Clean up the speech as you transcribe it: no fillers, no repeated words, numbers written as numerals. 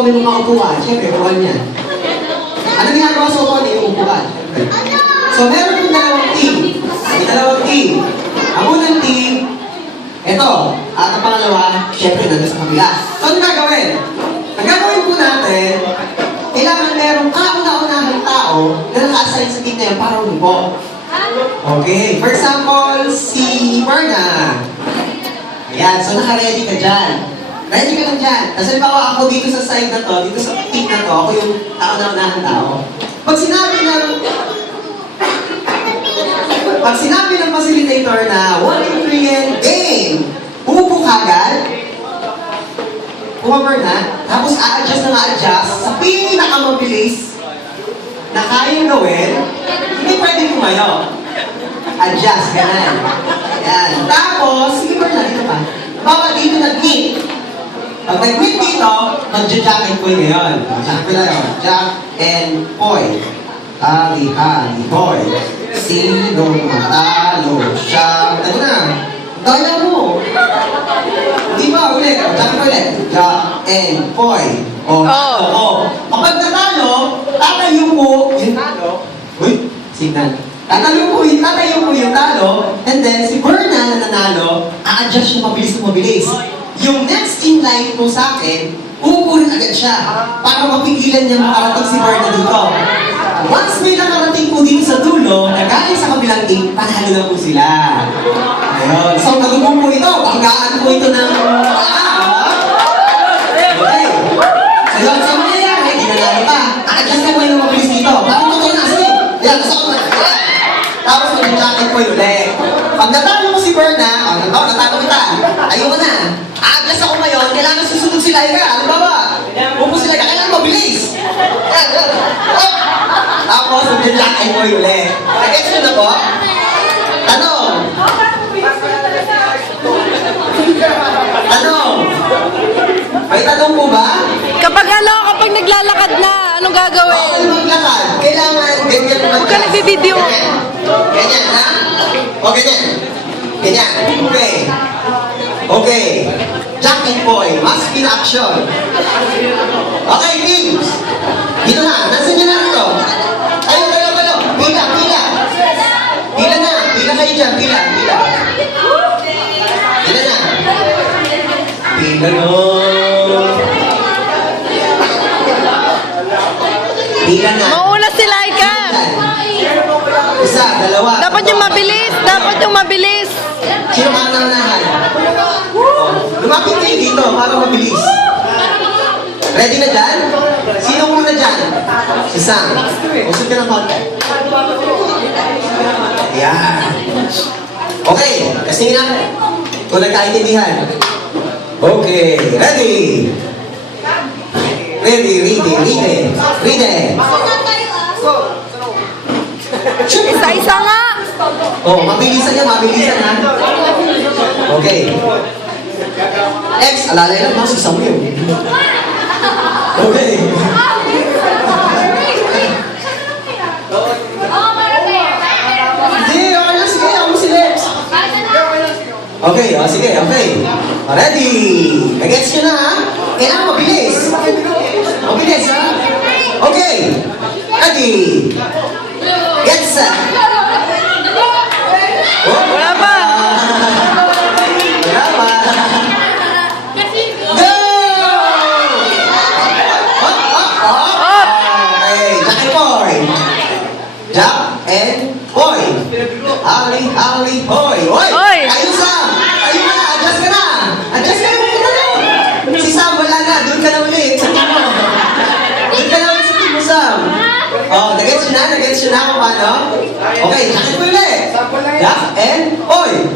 ikaw may mga upuan, syempre, upuan yan. Ano ginagawa sa upuan? Yung upuan. So, meron yung dalawang team. May dalawang team. Ang unang team, ito. At ang pangalawa, syempre, nandun sa kabila. So, ano gagawin? Ang gagawin po natin, kailangan merong kauna-unahang tao na naka-assign sa team na yan para umupo. Okay. For example, si Berna. Ayan. So, naka-ready ka dyan. Ready ka lang dyan. Kasi halimbawa ako dito sa side na to, dito sa team na to, ako yung kauna-unahang tao. Pag sinabi ng facilitator na 1, 2, 3, and game! Umupo ka agad. Cover na. Tapos a-adjust na ma-adjust sa pinakamabilis na kayang gawin. Hindi pwede kumayo. Adjust, ganyan. Yan. Tapos, sige na dito pa. Bawat dito nag-meet. Pag nag-meet dito, mag-jack and boy ngayon. Jack ko na yun. Jack and boy. Ali, boy. Sino matalo siya? Ano na? Kaya mo. Di ba? Ulit. Jack ko ulit. Jack and boy. Kapag natalo, tatayo mo yung talo. Uy, signal. Tatayo mo yung talo, and then si Berna na nanalo, a-adjust siya mabilis. Yung next in line po sa akin, uupo rin agad siya para mapigilan niya makarating si Berna dito. Once may nakarating po dito sa dulo, nagaling sa kabilang team, panalo na po sila. Ayun. So, nagugong po ito. Panggaan po ito ng... Okay. Ayun, so mangyayari, hindi nanalo ka. A-adjust ka mo yung mabilis dito. Parang ito na, sige. Ayan, gusto ko na. Tapos mag-jacket ko yung ulit. Pag natalo mo si Berna, natalo kita. Ayun na. A-adjust ako ngayon, kailangan susunod sila ka. Ano ba? Upo sila ka, kailangan mabilis. Tapos mag-jacket ko yung ulit. Nag-gets nyo na po? Tanong. May tanong po ba? Kapag naglalakad na, anong gagawin? Okay, maglakad. Kailangan ganyan mag-adjust. Huwag ka nagbibideo. Ganyan, ha? O, ganyan. Ganyan. Okay. Jack and boy. Must in action. Okay, teams. Dito na. Nasaan nyo na rito? Kayo. Pila. Pila na. Pila kayo dyan. Pila na. Pila no. Pila na. Mauna si Laika. Isa, dalawa. Dapat yung mabilis. Sino ka naunahan? Lumapit kayo dito para mabilis. Ready na dyan? Sino muna dyan? Si Sam. Usod ka ng konti. Ayan. Okay. Kasi nga, kung nagkaintindihan. Okay. Ready? Read it. Isa-isa nga. Oh, mabilisan ha. Okay. X, alalay lang si Samuel. Okay. Hindi, okay lang. Sige, ako si Lex. Okay, sige. Ready? Nag-gets nyo na, ha? Kailangan mabilis. Mabilis, ha? Okay. Ready? Get set. Wala pa. Go! Jack and boy. Ali, boy. Oy! Ayun, Sam! Ayun na! Adjust ka na! Si Sam, wala na. Doon ka na ulit. Sa team mo, Sam. Oh, nag-gets nyo na kung paano? Okay, jacket mo ulit. Jack and boy.